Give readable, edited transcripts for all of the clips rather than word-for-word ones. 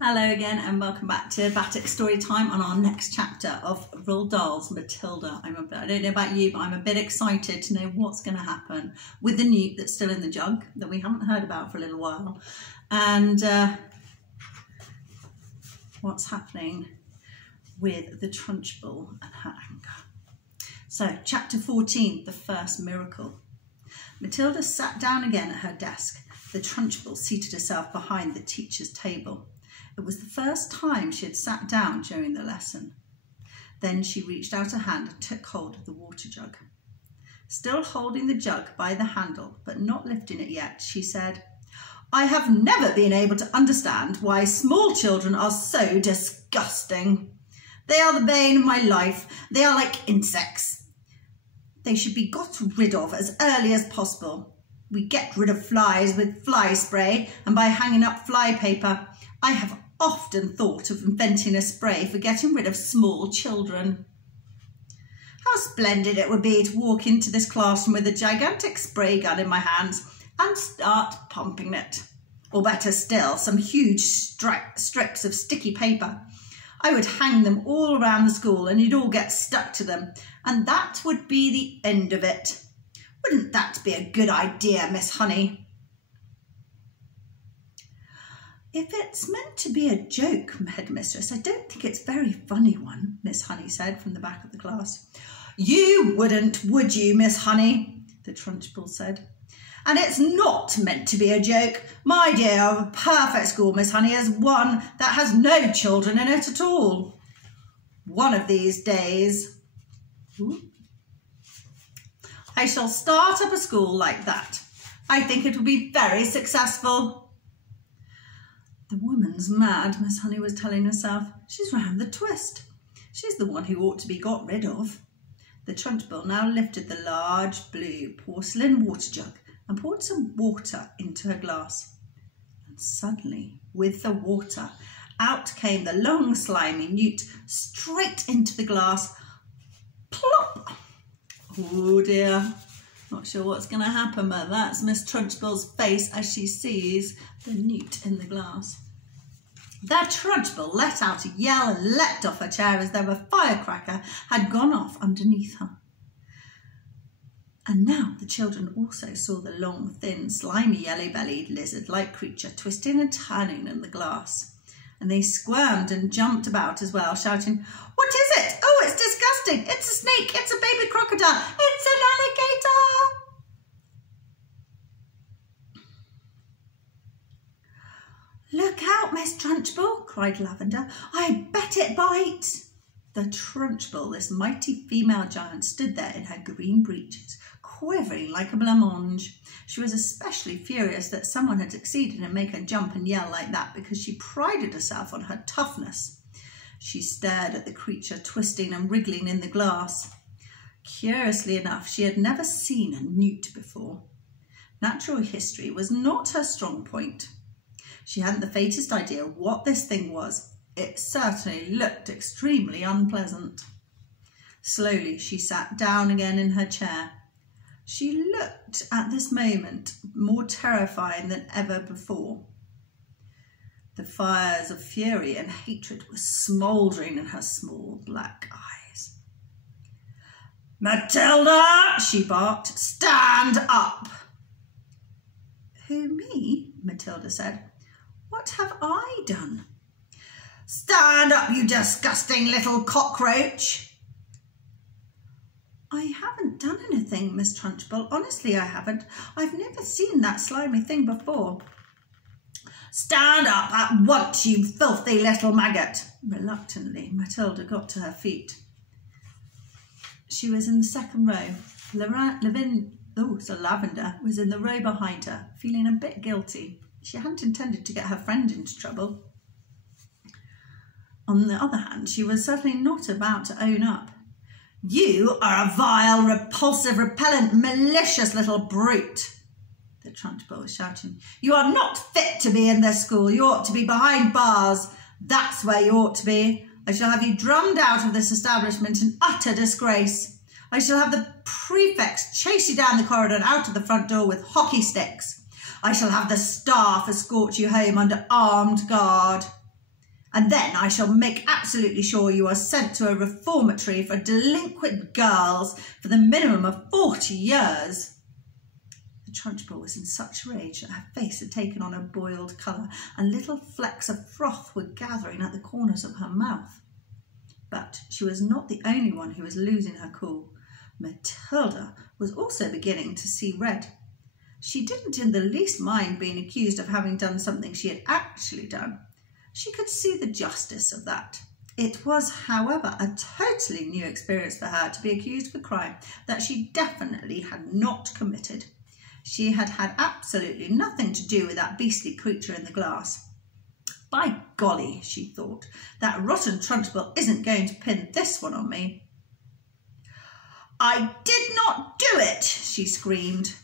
Hello again and welcome back to BATUK Storytime on our next chapter of Roald Dahl's Matilda. I don't know about you, but I'm a bit excited to know what's going to happen with the newt that's still in the jug that we haven't heard about for a little while, and what's happening with the Trunchbull and her anger. So, chapter 14, the first miracle. Matilda sat down again at her desk. The Trunchbull seated herself behind the teacher's table. It was the first time she had sat down during the lesson. Then she reached out a hand and took hold of the water jug. Still holding the jug by the handle, but not lifting it yet, she said, "I have never been able to understand why small children are so disgusting. They are the bane of my life. They are like insects. They should be got rid of as early as possible. We get rid of flies with fly spray and by hanging up fly paper. I have often thought of inventing a spray for getting rid of small children. How splendid it would be to walk into this classroom with a gigantic spray gun in my hands and start pumping it. Or better still, some huge strips of sticky paper. I would hang them all around the school and you'd all get stuck to them, and that would be the end of it. Wouldn't that be a good idea, Miss Honey?" "If it's meant to be a joke, Headmistress, I don't think it's a very funny one," Miss Honey said from the back of the class. "You wouldn't, would you, Miss Honey?" the Trunchbull said. "And it's not meant to be a joke. My idea of a perfect school, Miss Honey, is one that has no children in it at all. One of these days, I shall start up a school like that. I think it will be very successful." "The woman's mad," Miss Honey was telling herself. "She's round the twist. She's the one who ought to be got rid of." The Trunchbull now lifted the large blue porcelain water jug and poured some water into her glass. And suddenly, with the water, out came the long slimy newt straight into the glass. Plop! Oh dear. Not sure what's going to happen, but that's Miss Trunchbull's face as she sees the newt in the glass. The Trunchbull let out a yell and leapt off her chair as though a firecracker had gone off underneath her. And now the children also saw the long, thin, slimy, yellow-bellied, lizard-like creature twisting and turning in the glass. And they squirmed and jumped about as well, shouting, "What is it? Oh, it's disgusting! It's a snake! It's a baby crocodile! It's an alligator!" "Look out, Miss Trunchbull!" cried Lavender. "I bet it bites!" The Trunchbull, this mighty female giant, stood there in her green breeches, quivering like a blancmange. She was especially furious that someone had succeeded in making her jump and yell like that, because she prided herself on her toughness. She stared at the creature twisting and wriggling in the glass. Curiously enough, she had never seen a newt before. Natural history was not her strong point. She hadn't the faintest idea what this thing was. It certainly looked extremely unpleasant. Slowly she sat down again in her chair. She looked at this moment more terrifying than ever before. The fires of fury and hatred were smouldering in her small black eyes. "Matilda!" she barked. "Stand up!" "Who, me?" Matilda said. "What have I done?" "Stand up, you disgusting little cockroach!" "I haven't done anything, Miss Trunchbull. Honestly, I haven't. I've never seen that slimy thing before." "Stand up at once, you filthy little maggot!" Reluctantly, Matilda got to her feet. She was in the second row. Lavender was in the row behind her, feeling a bit guilty. She hadn't intended to get her friend into trouble. On the other hand, she was certainly not about to own up. "You are a vile, repulsive, repellent, malicious little brute," the Trunchbull was shouting. "You are not fit to be in this school. You ought to be behind bars. That's where you ought to be. I shall have you drummed out of this establishment in utter disgrace. I shall have the prefects chase you down the corridor and out of the front door with hockey sticks. I shall have the staff escort you home under armed guard." And then I shall make absolutely sure you are sent to a reformatory for delinquent girls for the minimum of 40 years. The Trunchbull was in such rage that her face had taken on a boiled colour and little flecks of froth were gathering at the corners of her mouth. But she was not the only one who was losing her cool. Matilda was also beginning to see red. She didn't in the least mind being accused of having done something she had actually done. She could see the justice of that. It was, however, a totally new experience for her to be accused of a crime that she definitely had not committed. She had had absolutely nothing to do with that beastly creature in the glass. By golly, she thought, that rotten Trunchbull isn't going to pin this one on me. I did not do it, she screamed.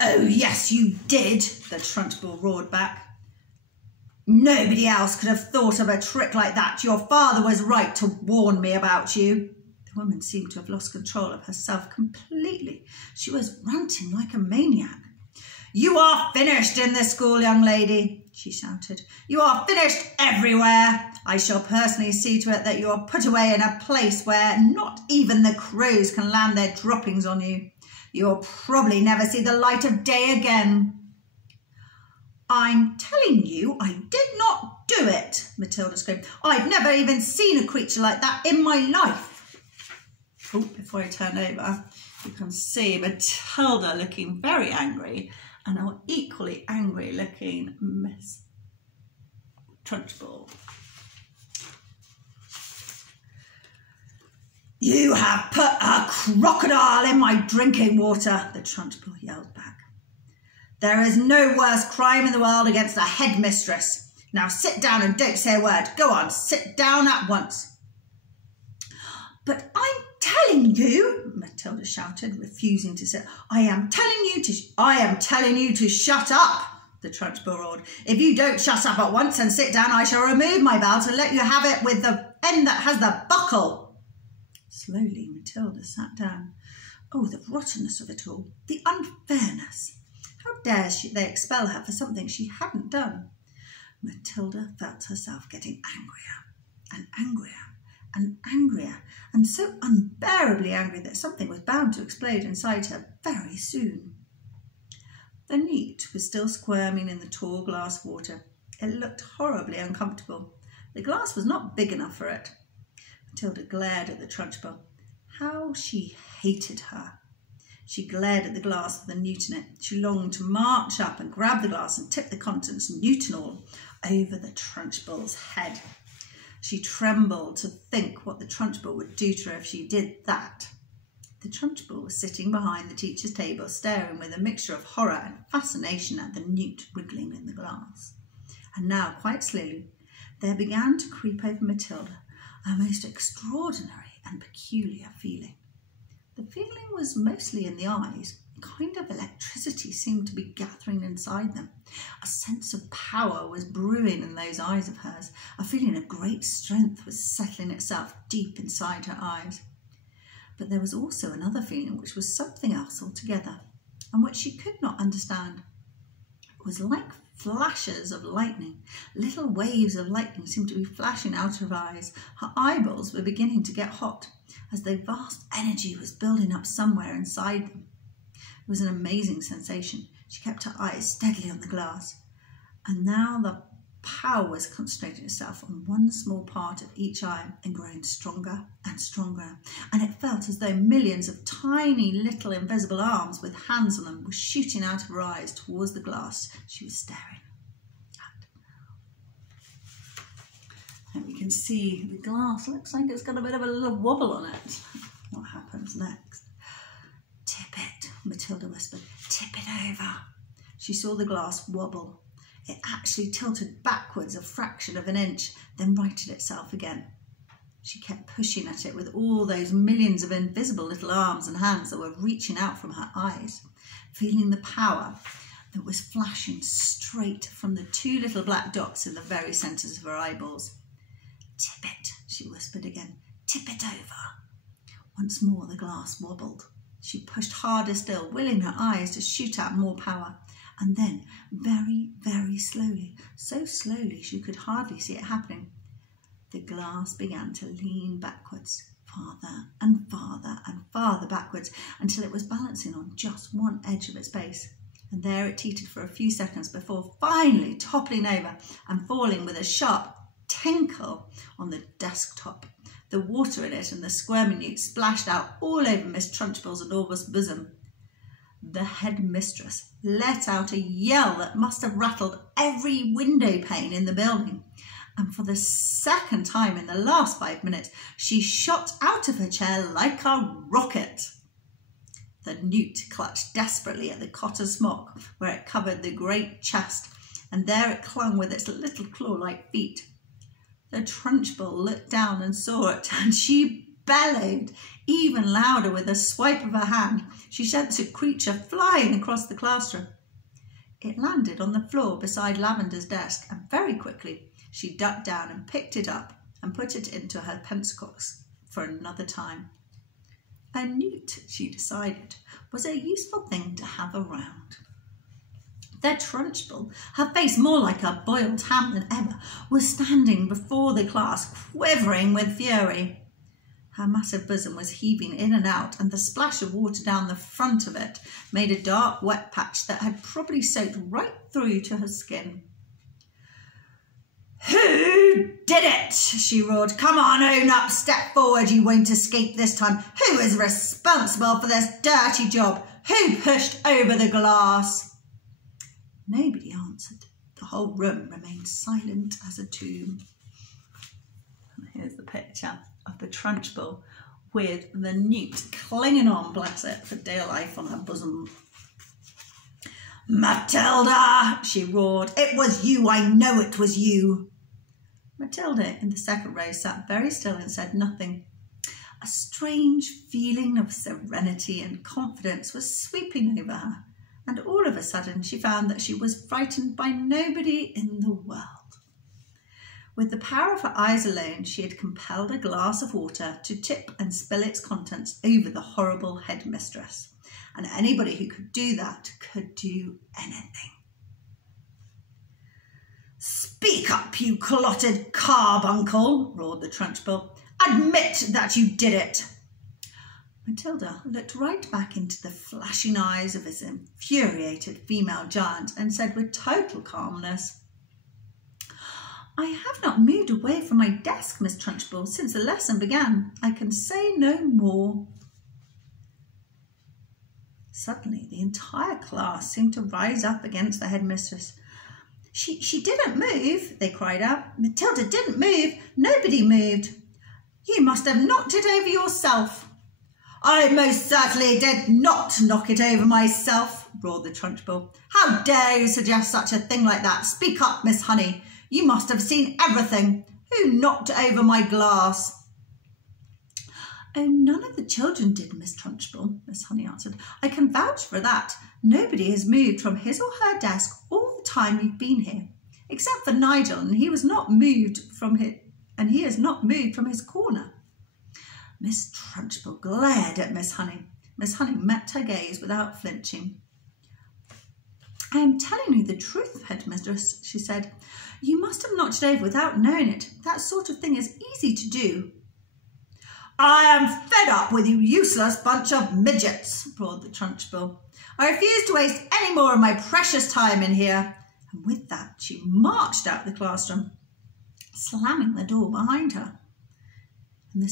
Oh, yes, you did, the Trunchbull roared back. Nobody else could have thought of a trick like that. Your father was right to warn me about you. The woman seemed to have lost control of herself completely. She was ranting like a maniac. You are finished in this school, young lady, she shouted. You are finished everywhere. I shall personally see to it that you are put away in a place where not even the crows can land their droppings on you. You'll probably never see the light of day again. I'm telling you I did not do it, Matilda screamed. I've never even seen a creature like that in my life. Oh, before I turn over, you can see Matilda looking very angry and an equally angry looking Miss Trunchbull. You have put a crocodile in my drinking water, the Trunchbull yelled back. There is no worse crime in the world against a headmistress. Now sit down and don't say a word. Go on, sit down at once. But I'm telling you, Matilda shouted, refusing to sit. I am telling you to shut up, the Trunchbull roared. If you don't shut up at once and sit down, I shall remove my belt and let you have it with the end that has the buckle. Slowly, Matilda sat down. Oh, the rottenness of it all, the unfairness. How dare they expel her for something she hadn't done? Matilda felt herself getting angrier and angrier and angrier, and so unbearably angry that something was bound to explode inside her very soon. The newt was still squirming in the tall glass water. It looked horribly uncomfortable. The glass was not big enough for it. Matilda glared at the Trunchbull. How she hated her. She glared at the glass with the newt in it. She longed to march up and grab the glass and tip the contents, newt and all, over the Trunchbull's head. She trembled to think what the Trunchbull would do to her if she did that. The Trunchbull was sitting behind the teacher's table, staring with a mixture of horror and fascination at the newt wriggling in the glass. And now, quite slowly, there began to creep over Matilda a most extraordinary and peculiar feeling. The feeling was mostly in the eyes. A kind of electricity seemed to be gathering inside them. A sense of power was brewing in those eyes of hers. A feeling of great strength was settling itself deep inside her eyes. But there was also another feeling which was something else altogether, and which she could not understand. It was like flashes of lightning. Little waves of lightning seemed to be flashing out of her eyes. Her eyeballs were beginning to get hot, as though vast energy was building up somewhere inside them. It was an amazing sensation. She kept her eyes steadily on the glass, and now the power was concentrating itself on one small part of each eye and growing stronger and stronger, and it felt as though millions of tiny little invisible arms with hands on them were shooting out of her eyes towards the glass she was staring at. And we can see the glass looks like it's got a bit of a little wobble on it. What happens next? Tip it, Matilda whispered. Tip it over. She saw the glass wobble. It actually tilted backwards a fraction of an inch, then righted itself again. She kept pushing at it with all those millions of invisible little arms and hands that were reaching out from her eyes, feeling the power that was flashing straight from the two little black dots in the very centres of her eyeballs. Tip it, she whispered again. Tip it over. Once more the glass wobbled. She pushed harder still, willing her eyes to shoot out more power, And then, very, very slowly, so slowly she could hardly see it happening, the glass began to lean backwards, farther and farther and farther backwards, until it was balancing on just one edge of its base. And there it teetered for a few seconds before finally toppling over and falling with a sharp tinkle on the desktop. The water in it and the squirming newt splashed out all over Miss Trunchbull's enormous bosom. The headmistress let out a yell that must have rattled every window pane in the building, and for the second time in the last 5 minutes, she shot out of her chair like a rocket. The newt clutched desperately at the cotton smock where it covered the great chest, and there it clung with its little claw-like feet. The Trunchbull looked down and saw it, and she bellowed even louder with a swipe of her hand. She sent the creature flying across the classroom. It landed on the floor beside Lavender's desk, and very quickly she ducked down and picked it up and put it into her pencil box for another time. A newt, she decided, was a useful thing to have around. The Trunchbull, her face more like a boiled ham than ever, was standing before the class, quivering with fury. Her massive bosom was heaving in and out, and the splash of water down the front of it made a dark, wet patch that had probably soaked right through to her skin. "Who did it?" she roared. "Come on, own up, step forward, you won't escape this time. Who is responsible for this dirty job? Who pushed over the glass?" Nobody answered. The whole room remained silent as a tomb. And here's the picture of the Trunchbull with the newt clinging on, bless it, for dear life on her bosom. "Matilda!" she roared. "It was you, I know it was you." Matilda in the second row sat very still and said nothing. A strange feeling of serenity and confidence was sweeping over her, and all of a sudden she found that she was frightened by nobody in the world. With the power of her eyes alone, she had compelled a glass of water to tip and spill its contents over the horrible headmistress, and anybody who could do that could do anything. "Speak up, you clotted carbuncle," roared the Trunchbull. "Admit that you did it." Matilda looked right back into the flashing eyes of this infuriated female giant and said with total calmness, "I have not moved away from my desk, Miss Trunchbull, since the lesson began. I can say no more." Suddenly, the entire class seemed to rise up against the headmistress. She didn't move," they cried out. "Matilda didn't move. Nobody moved. You must have knocked it over yourself." "I most certainly did not knock it over myself," roared the Trunchbull. "How dare you suggest such a thing like that? Speak up, Miss Honey. You must have seen everything. Who knocked over my glass?" "Oh, none of the children did, Miss Trunchbull," Miss Honey answered. "I can vouch for that. Nobody has moved from his or her desk all the time you've been here, except for Nigel, and he has not moved from his corner." Miss Trunchbull glared at Miss Honey. Miss Honey met her gaze without flinching. "I am telling you the truth, headmistress," she said. "You must have knocked it over without knowing it. That sort of thing is easy to do." "I am fed up with you useless bunch of midgets," roared the Trunchbull. "I refuse to waste any more of my precious time in here." And with that, she marched out of the classroom, slamming the door behind her. And the